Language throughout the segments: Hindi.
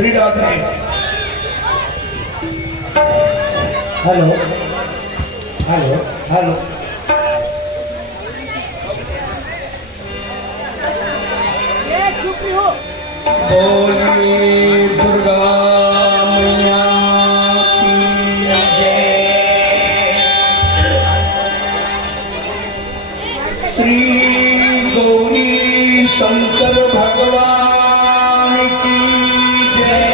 Shri Radhe. Hello hello hello. बोलिए दुर्गा मैया की जय। श्री गौरी शंकर भगवान की जय।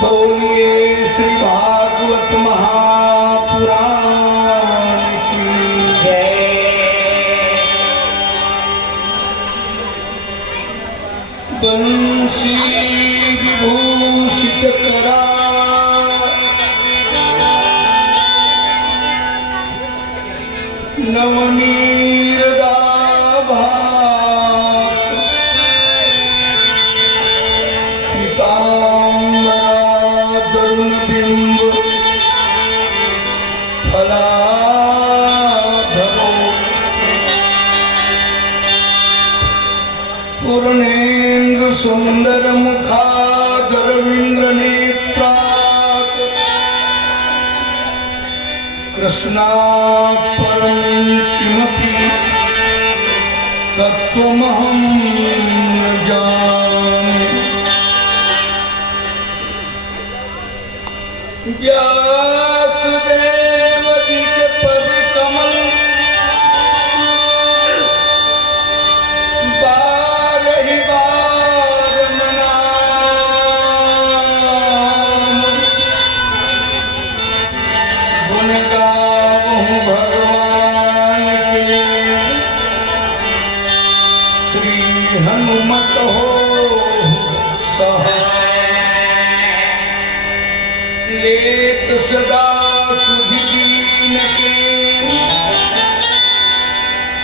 बोलिए श्री भागवत महापुराण की जय। बंशी विभूषित करा नवनीर पीताम्बरा तरुण बिंब फलाधरो पूर्णेन्दु सुंदर मुखादरविंद्र नेत्रात् कृष्णात् परं किमपि तत्त्वमहं न जाने। व्यासदेव जी के पद कमल बारहि बार मनाम। गुण गावहु भगवान के श्री हनुमत हो सहाय। लेत सदा सुधि दीन के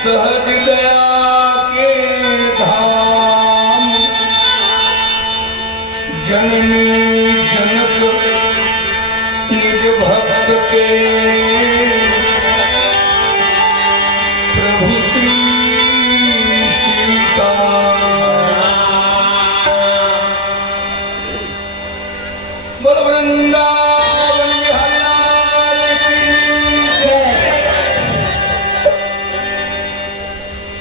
सहज दया के धाम। जननी जनक निज भक्त के प्रभु श्री सीताराम। बोल वृंदावन बिहारी लाल की जय।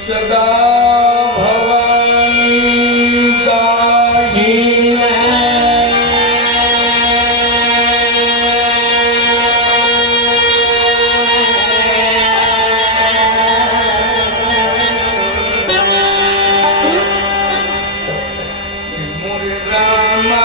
सदा भवानी गाही मोरे रामा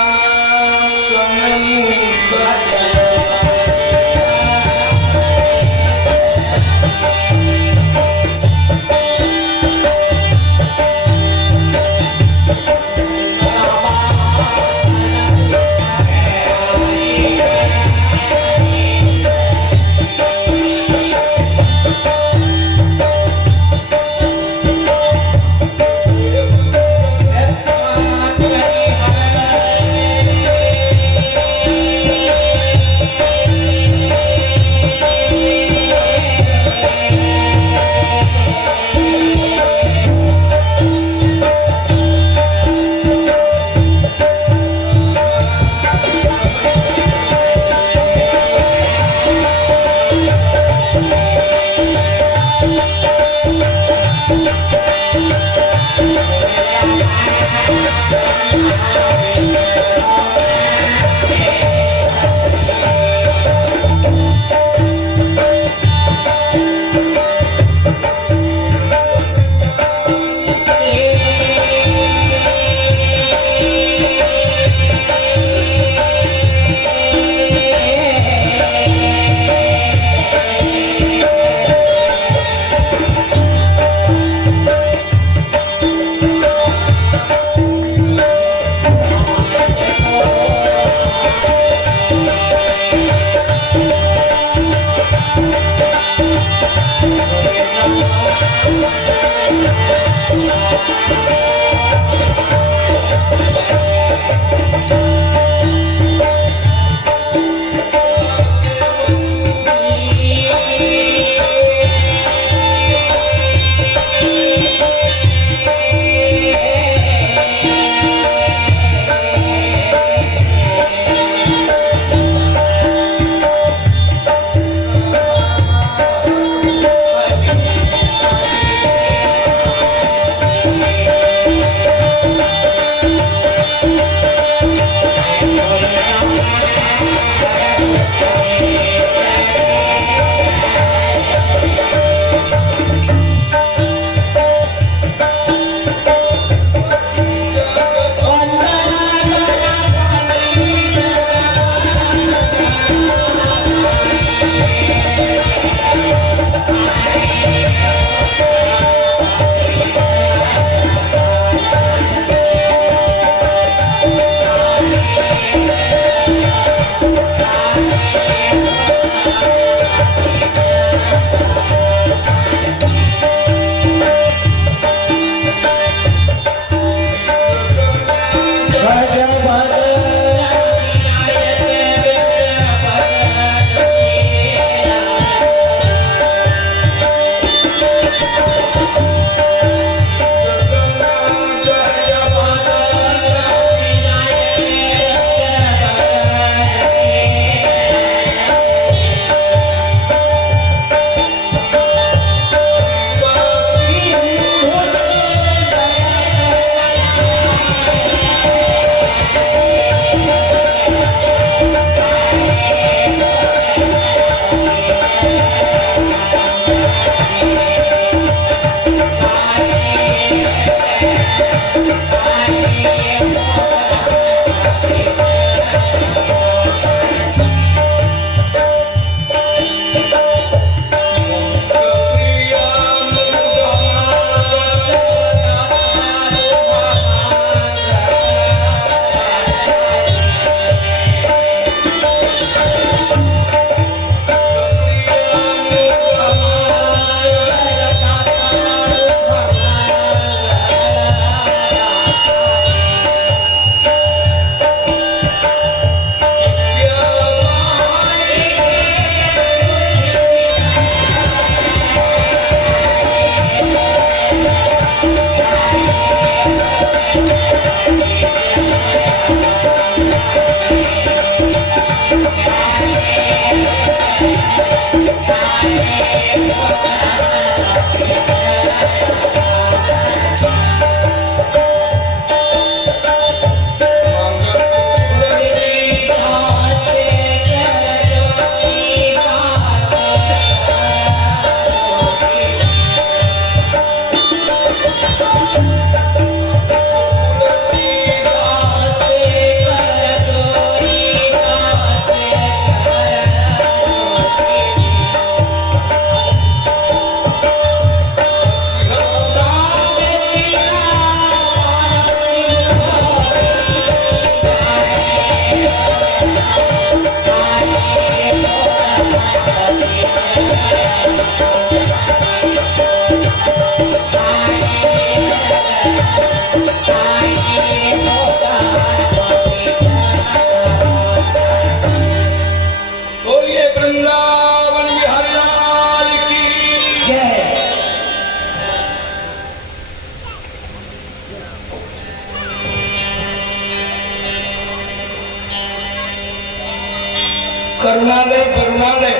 करुणालय करुणालय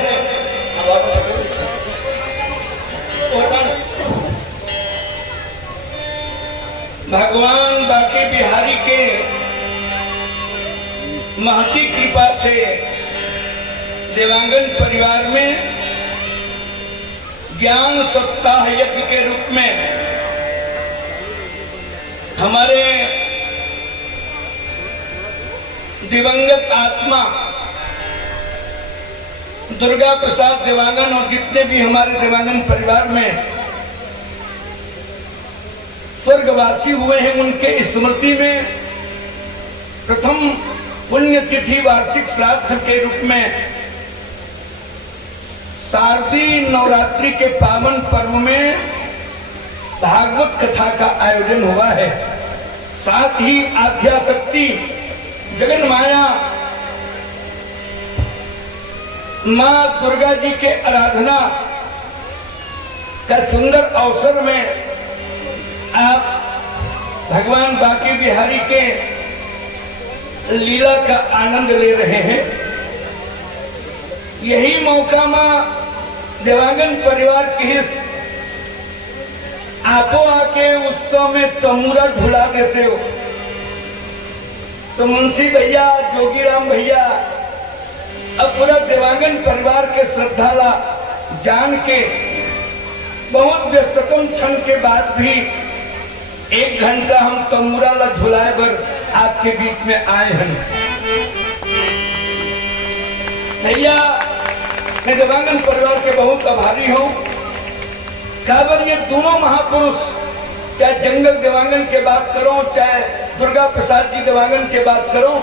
भगवान बांके बिहारी के महती कृपा से देवांगन परिवार में ज्ञान सप्ताह यज्ञ के रूप में हमारे दिवंगत आत्मा दुर्गा प्रसाद देवांगन और जितने भी हमारे देवांगन परिवार में स्वर्गवासी हुए हैं उनके स्मृति में प्रथम पुण्यतिथि वार्षिक श्राद्ध के रूप में शारदीय नवरात्रि के पावन पर्व में भागवत कथा का आयोजन हुआ है। साथ ही आद्याशक्ति जगन माया मां दुर्गा जी के आराधना का सुंदर अवसर में आप भगवान बांके बिहारी के लीला का आनंद ले रहे हैं। यही मौका मां देवांगन परिवार की आपो आके उत्सव में तमूरा झुला देते हो तो मुंशी भैया जोगीराम भैया अब पूरा देवांगन परिवार के श्रद्धाला जान के बहुत व्यस्ततम क्षण के बाद भी 1 घंटा हम तमूरा ला झुलाए पर आपके बीच में आए हैं। भैया मैं देवांगन परिवार के बहुत आभारी हूँ। काबर ये दोनों महापुरुष चाहे जंगल देवांगन के बात करो चाहे दुर्गा प्रसाद जी देवांगन के बात करो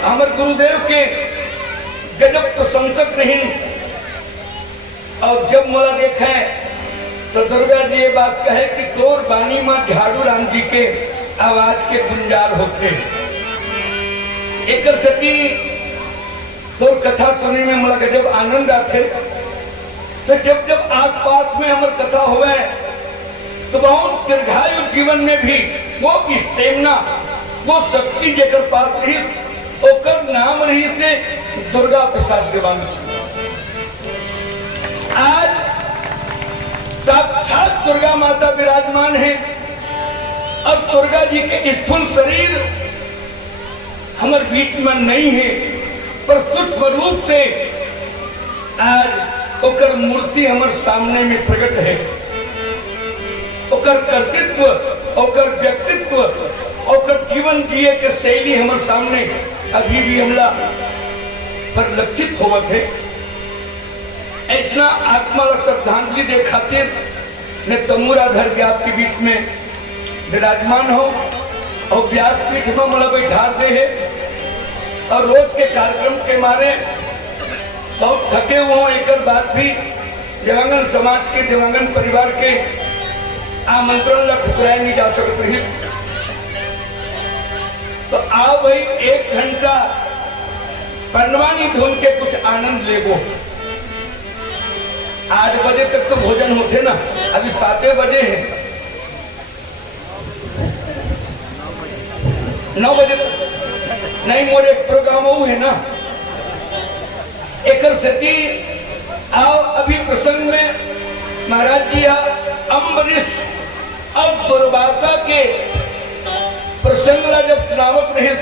हमारे गुरुदेव के गजब प्रशंसक नहीं। और जब मोला देखा है तो दुर्गा जी ये बात कहे कि तोर बानी मां झाड़ू राम जी के आवाज के गुंजार होते एक सती तोर कथा सुनने में मोला गजब आनंद आते। तो जब जब आस पास में हमार कथा हुए तो बहुत दीर्घायु जीवन में भी वो स्टेमिना वो शक्ति जेकर पास रही ओकर नाम रही से दुर्गा प्रसाद देवांगन। आज साक्षात दुर्गा माता विराजमान है। अब दुर्गा जी के स्थूल शरीर हमारे बीच में नहीं है पर सूक्ष्म रूप से आज ओकर मूर्ति हमारे सामने में प्रकट है। ओकर कर्तृत्व ओकर व्यक्तित्व ओकर जीवन जिए के शैली हमारे सामने अभी भी हमला परिलक्षित होवत है। ऐसा आत्मा श्रद्धांजलि दे खातिर ने तमूरा धर के आपके बीच में विराजमान हो और व्यासपीठ में मला बैठा दे है। और रोज के कार्यक्रम के मारे बहुत थके हुए हों एक बात भी देवांगन समाज के देवांगन परिवार के आमंत्रण ला ठुकराए नहीं जा सकते रही। तो आओ भाई 1 घंटा परवानी धुन के कुछ आनंद लेगो। 8 बजे तक तो भोजन होते ना, अभी 7 बजे है, 9 बजे तक नहीं मोर एक प्रोग्राम है ना एक सती आओ अभी प्रसंग में महाराज जी अम्बरीश अब दुर्वासा के प्रसंग जब सुनावत रहे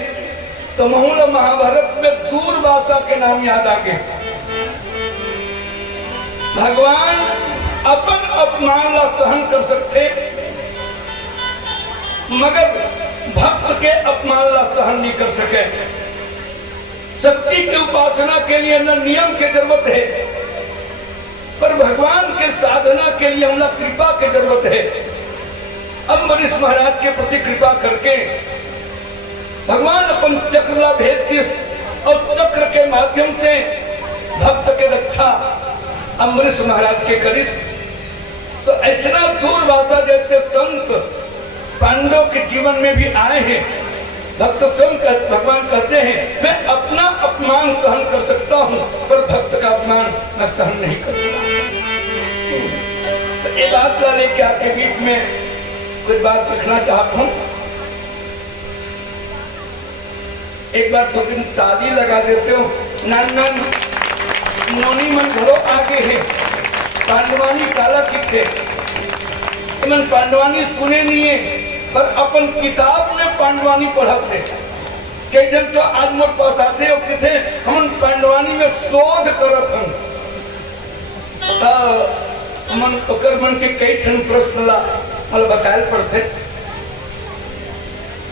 तो महूल महाभारत में दूरवासा के नाम याद आ गए। भगवान अपन अपमान ला सहन कर सकते मगर भक्त के अपमान ला सहन नहीं कर सके। शक्ति की उपासना के लिए न नियम की जरूरत है पर भगवान के साधना के लिए हमला कृपा की जरूरत है। अम्बरीश महाराज के प्रति कृपा करके भगवान अपन चक्र ला भेज के और चक्र के माध्यम से भक्त के रक्षा अम्बरीश महाराज के करी। तो ऐसा दूरवासा जैसे संत पांडव के जीवन में भी आए हैं। भक्त स्वयं भगवान कहते हैं मैं अपना अपमान सहन कर सकता हूँ पर भक्त का अपमान मैं सहन नहीं कर सकता। तो ये बात ला लेके आपके बीच में कुछ बात लिखना चाहता हूँ। एक बार थोड़ी ताली लगा देते हो नान नोनी मन घरों आगे है पांडवानी काला किथे मन पांडवानी सुने नहीं है पर अपन किताब में पांडवानी पढ़ा थे कई जन तो आज मोट पास आते हो किथे हम पांडवानी में शोध करत हम मन ओकर मन के कई ठन प्रश्न ला मतलब बताए पड़ते।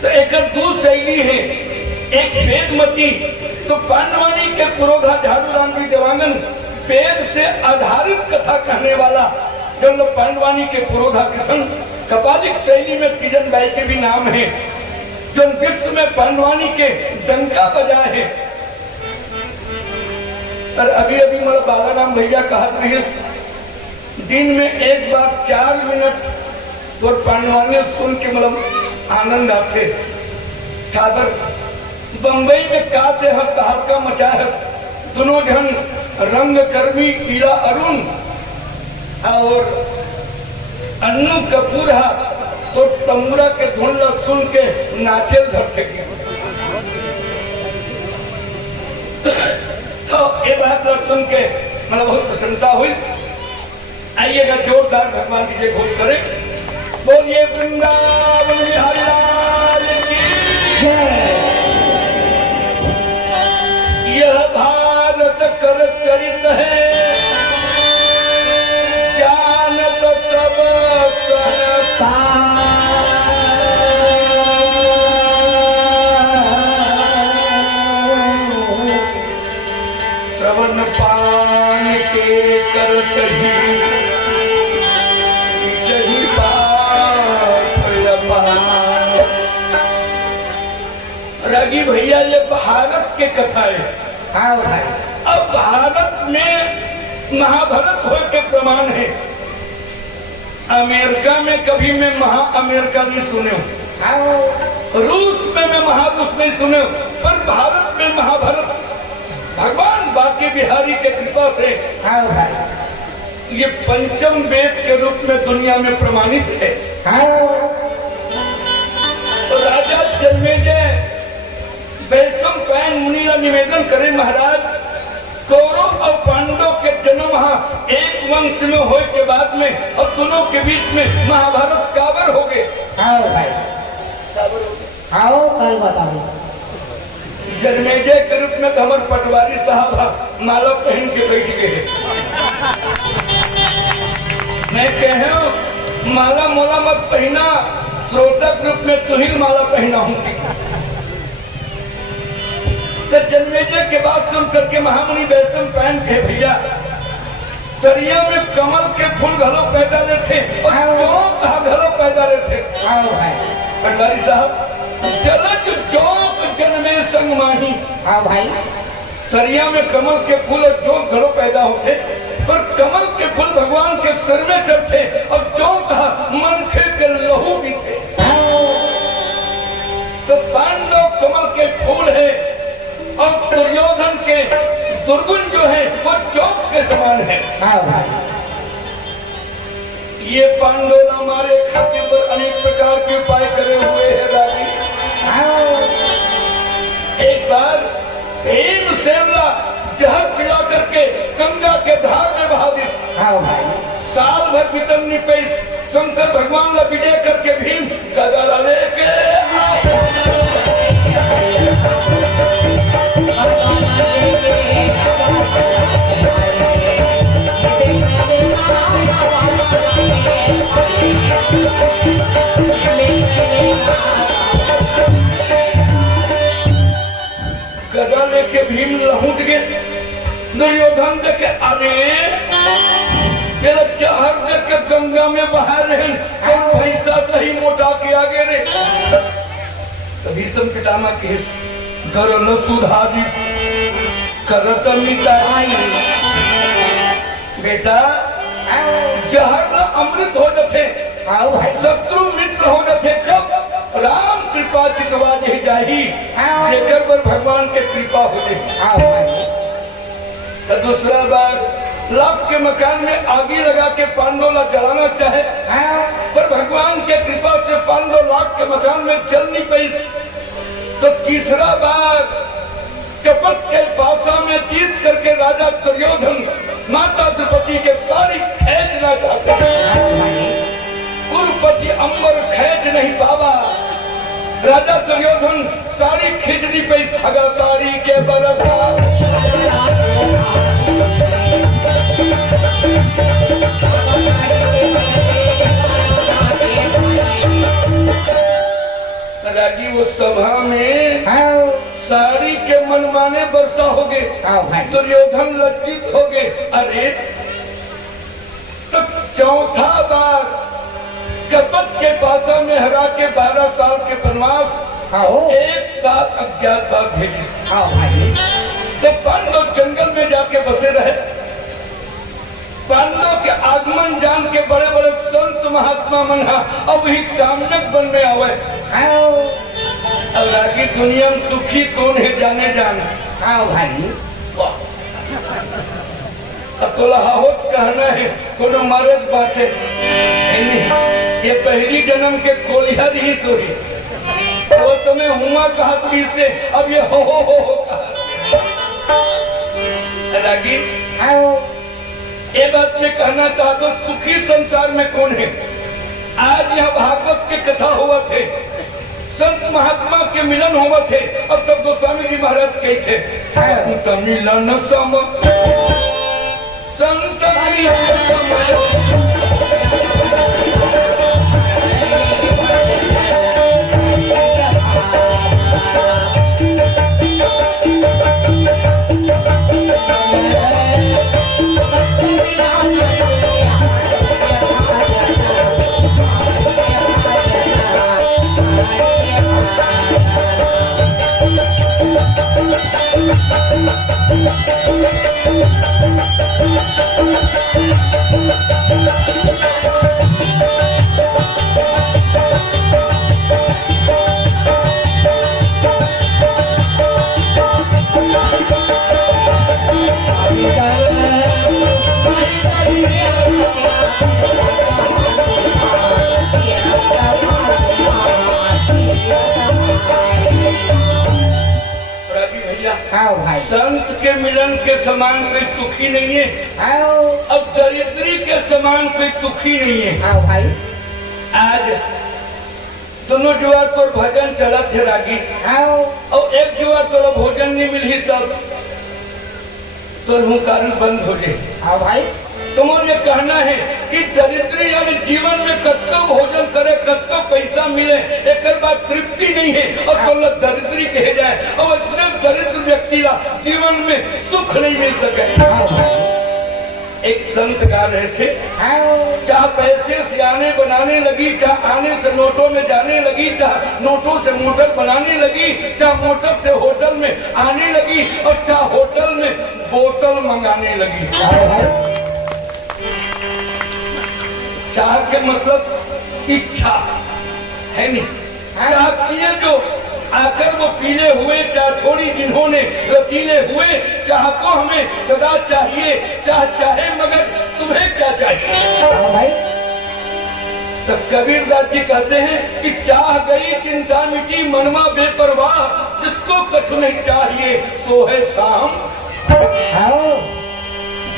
तो एक दो शैली है एक वेदमती तो पांडवानी के पुरोधा झाड़ूराम भी देवांगन वेद से आधारित कथा कहने वाला जो लोग पांडवानी के पुरोधा कृष्ण कपालिक शैली में तीजन बाई के भी नाम है जो विश्व में पांडवानी के डंका बजाए है। और अभी अभी मतलब बालाराम भैया कहा रही दिन में एक बार 4 मिनट तो पांडवानी सुन के मतलब आनंद आते। ठाकर बंबई में काते हर तहलका मचा है दोनों जन रंग कर्मी पीला अरुण और अन्नू कपूर तो तमुरा के धुन सुन के नाचेल धरते तो ये बात सुन के मतलब बहुत प्रसन्नता हुई। आइएगा जोरदार भगवान की जय घोष करें। बोलिए वृंदावन बिहारी लाल की जय। यह भारत कर चरित है जानत सब श्रवण पान के कर चढ़ी रागी भैया ये भारत के कथा है। हाँ भाई अब भारत में महाभारत हो के प्रमाण है। अमेरिका में कभी मैं महा अमेरिका नहीं सुने हूँ रूस में मैं महारूस नहीं सुने पर भारत में महाभारत भगवान बाकी बिहारी के कृपा से हाँ भाई ये पंचम वेद के रूप में दुनिया में प्रमाणित है। तो राजा जन्मेजय वैष्णव पैन मुनि का निवेदन करें महाराज कौरव और पांडव के जन्म एक वंश में होने के बाद में और दोनों के बीच में महाभारत काबर हो गए। आओ भाई आओ कल बताओ। जन्मेजय के रूप में तो हमारे पटवारी साहब माला पहन के बैठ गए। मैं कह माला मोला मत पहना श्रोता रूप में तुहिल माला पहना हूँ। तो जन्मेजय के बाद सुन करके महामुनि वैष्णव पहन के भैया दरिया में कमल के फूल घलो पैदा थे और घलो पैदा थे। पटवारी साहब जलज चौक जन्मे संग माही। हाँ भाई दरिया में कमल के फूल और चौक घलो पैदा होते पर कमल के फूल भगवान के सिर में चढ़ते और चौक मनखे के लहू भी थे। तो पांडव कमल के फूल है और दुर्योधन के दुर्गुण जो है वो चौक के समान है। ये पांडव हमारे खातिर पर अनेक प्रकार के उपाय करे हुए हैं राजी। एक बार भीम सेना जहर पिला करके गंगा के धार में बहा दी। हाँ भाई साल भर बितरनी पे शंकर भगवान ने विजय करके भीम गदा लेके गदा लेके भीम लहुट गए। दुर्योधन देखे अरे मेरा जहर देख के गंगा में बहा रहे भैंसा सही मोटा के आगे रे। तभी सब पितामह के घर न सुधारी करत मिटाई। बेटा जहर न अमृत हो जाते शत्रु मित्र हो जाते जब राम कृपा चितवा जाही जेकर पर भगवान के कृपा हो जाए। तो दूसरा बार लाभ के मकान में आगी लगा के पांडव ला जलाना चाहे पर भगवान के कृपा से पांडव लाभ के मकान में चल नहीं पाई। तो तीसरा बार कपट के पासा में जीत करके राजा दुर्योधन माता द्रौपदी के सारी खींचना चाहते हैं। कुरुपति अंबर खींच नहीं पावा। राजा दुर्योधन सारी खींचनी पे भगा सारी के बरसा। राजी वो सभा में सारी के मनमाने वर्षा हो गए। दुर्योधन लज्जित हो गए। अरे तो चौथा बार कपट के पासा में हरा के 12 साल के वनवास एक साथ अज्ञातवास भेजी। तो पांडव जंगल में जाके बसे रहे। पांडव के आगमन जान के बड़े बड़े संत महात्मा मना अब ही कामनक बन में आवे। अब आगे दुनिया में सुखी कौन है जाने जान। भाई अब तो लाहौट कहना है कोनो मरद बाटे ये पहली जन्म के कोलिया ही सोही वो तुम्हें हुआ कहा तुझी से अब ये हो कहा। ये बात में कहना चाहता हूँ सुखी संसार में कौन है। आज यह भागवत के कथा हुआ थे संत महात्मा के मिलन हुआ थे। अब तक गोस्वामी जी महाराज कहे थे मिलन सम संत संत के मिलन के समान कोई सुखी नहीं है। अब दरिद्री के समान कोई सुखी नहीं है। भाई आज दोनों जुआर तो भजन चला थे रागी और एक जुआर तो भोजन नहीं मिली तब तो मुकारी बंद हो गए। भाई तुम्हारे कहना है कि दरिद्री यानी जीवन में कत्तो भोजन करे कत्तो पैसा मिले एक बात तृप्ति नहीं है और तो दरिद्री कहे जाए और इतने दरिद्र व्यक्ति का जीवन में सुख नहीं मिल सके। एक संत गा रहे थे चाह पैसे से आने बनाने लगी चाह आने से नोटों में जाने लगी चाह नोटों से मोटर बनाने लगी चाह मोटर से होटल में आने लगी और चाह होटल में बोतल मंगाने लगी। चाह के मतलब इच्छा है नहीं। चाह पिए जो आकर वो पीले हुए चाह थोड़ी जिन्होंने रसीले हुए चाह को हमें सदा चाहिए चाह चाहे मगर तुम्हें क्या चाहिए। तो कबीरदास जी कहते हैं कि चाह गई चिंता मिटी मनवा बेपरवाह, जिसको कछु नहीं चाहिए सो है शाम। आओ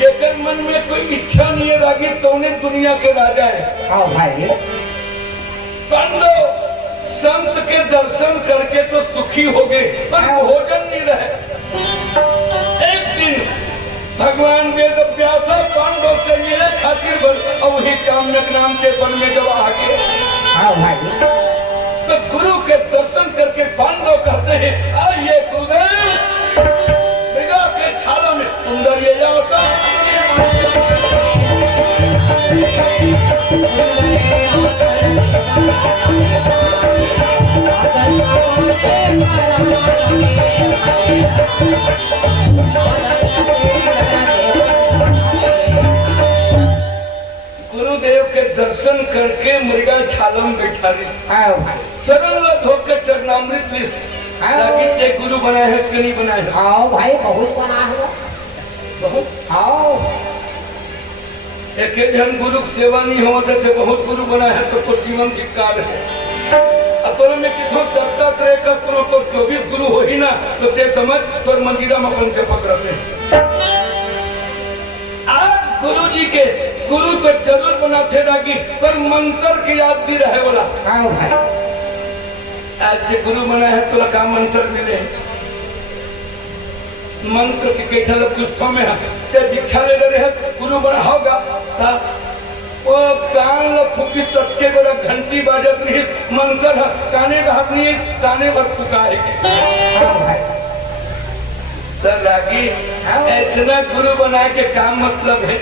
जेकर मन में कोई इच्छा नहीं है रागी तो उन्हें दुनिया के राजा है। आओ भाई पांडव संत के दर्शन करके तो सुखी हो गए पर भोजन नहीं रहे। एक दिन भगवान वेद व्यासा पांडव के लिए खातिर बन और वही काम्यक नाम के वन में जब आ गए। आओ भाई तो गुरु के दर्शन करके पांडव कहते हैं आइए गुरुदेव, मृगा के छाला में सुंदर ये जाओ तो गुरुदेव के दर्शन करके मृगा छालम बैठा ली। आओ भाई सरल धोकर चरणामृत ताकि गुरु बनाए है कि नहीं बनाए है। आओ भाई बहुत बना हुआ बहुत आओ एक जन गुरु की सेवा नहीं होता थे, बहुत गुरु बनाए है तो जीवन की काल है। अपन में कितों दत्ता तरह का तो 24 गुरु हो ही ना तो ते समझ तो मंदिरा में अपन के पकड़ते। आज गुरु जी के गुरु तो जरूर बनाते रागी पर मंत्र की याद भी रहे वाला। आओ भाई आज से गुरु बना है तो का मंत्र मिले मंत्र के कैठल पुस्तकों में ते दीक्षा ले रहे गुरु बना होगा ता वो कान लफुकी तत्के बड़ा घंटी बाजत नहीं मंत्र है काने का हाथ नहीं काने भर पुकारेगी। आओ भाई सर रागी ऐसा गुरु बना के काम मतलब है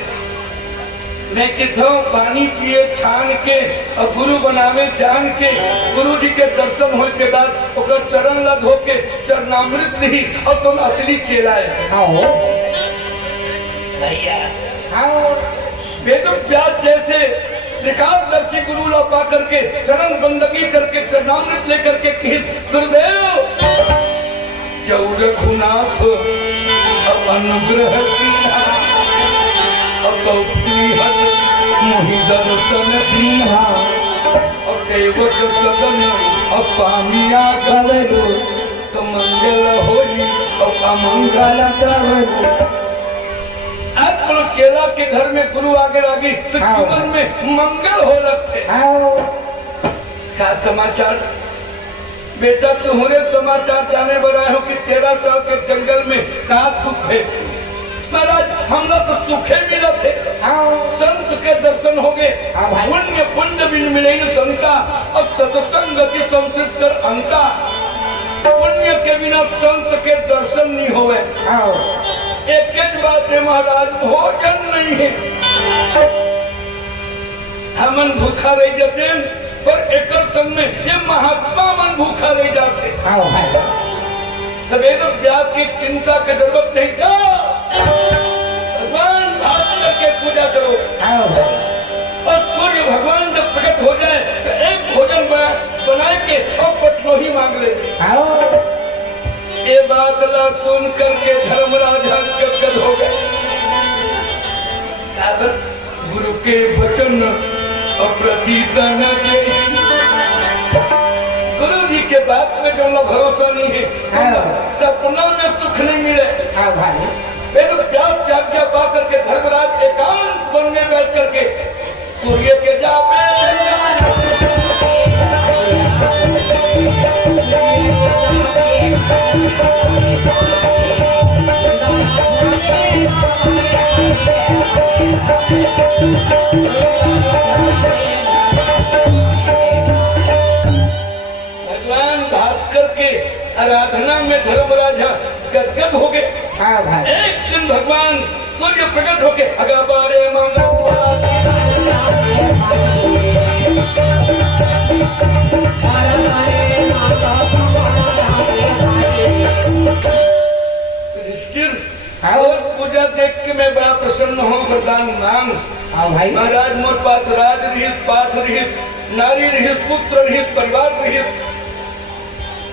मैं कितो पानी पिए छान के और गुरु बनावे जान के गुरु जी के दर्शन होने के बाद ओकर चरण ला धो के चरणामृत ली और तुम असली चेला है। आओ भैया आओ वेद व्यास जैसे त्रिकालदर्शी गुरु ला पा करके चरण बंदगी करके चरणामृत लेकर के गुरुदेव जौ रघुनाथ और अनुग्रह कीन्हा और मोहि दर्शन दीन्हा और देवत सदन और पामिया गवलो तो मंगल होई और अमंगल गवलो। आज बोलो चेला के घर में गुरु आगे आगे तो जीवन में मंगल हो रखे। क्या समाचार बेटा तुम्हारे समाचार जाने बनाए हो कि 13 साल के जंगल में कहाँ दुख है। महाराज हम लोग तो सुखे मिले थे संत के दर्शन हो गए पुण्य पुण्य बिन मिले संता अब सत्संग गति संसित कर अंता पुण्य के बिना संत के दर्शन नहीं हुए। एक बात है महाराज भोजन नहीं है हमन भूखा रह जाते पर एक संग में ये महात्मा मन भूखा रह जाते। वेद व्यास की चिंता की जरूरत नहीं क्या भगवान भास्कर के पूजा करो और सूर्य भगवान जब प्रकट हो जाए तो एक भोजन बनाए के और पटलोही मांग ले। ये बात ला सुन करके धर्मराज गदगद हो गए। गुरु के वचन और प्रतिदन गुरु जी के बात में जो भरोसा नहीं है सपना में सुख नहीं मिले। फिर प्यास जाग्ञा पा करके धर्मराज एकांत वन में बैठ करके सूर्य के जापे भगवान भास्कर के आराधना में धर्मराजा गदगद हो गए। एक दिन भगवान सूर्य प्रकट होके अगा बारे मांगा और पूजा देख के मैं बड़ा प्रसन्न हूँ वरदान मांग। महाराज मोर पास राज रहित पाठ रहित नारी रहित पुत्र रहित परिवार रहित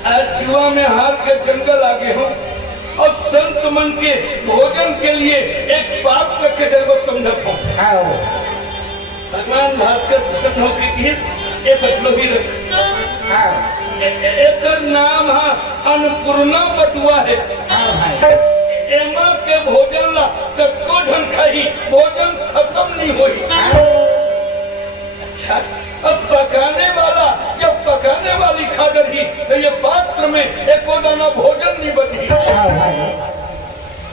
आज युवा में हार के जंगल आगे हूँ और संत मन के भोजन के लिए एक पाप के जरूरत समझत हूँ। भगवान भास्कर प्रसन्न होकर की ये बटलोही रख। हाँ एकर नाम है अन्नपूर्णा बटुआ है। हाँ भाई एमा के भोजन ला कटको ढन खाई भोजन खत्म नहीं हुई। अच्छा अब पकाने वाला जब पकाने वाली खा गई तो ये पात्र में एक दाना भोजन नहीं बची। हाँ भाई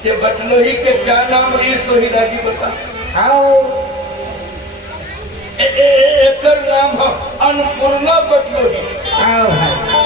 ये बटलोही के क्या नाम रही सोही राजी बता। हाँ एकर नाम है अन्नपूर्णा बटलोही। हाँ भाई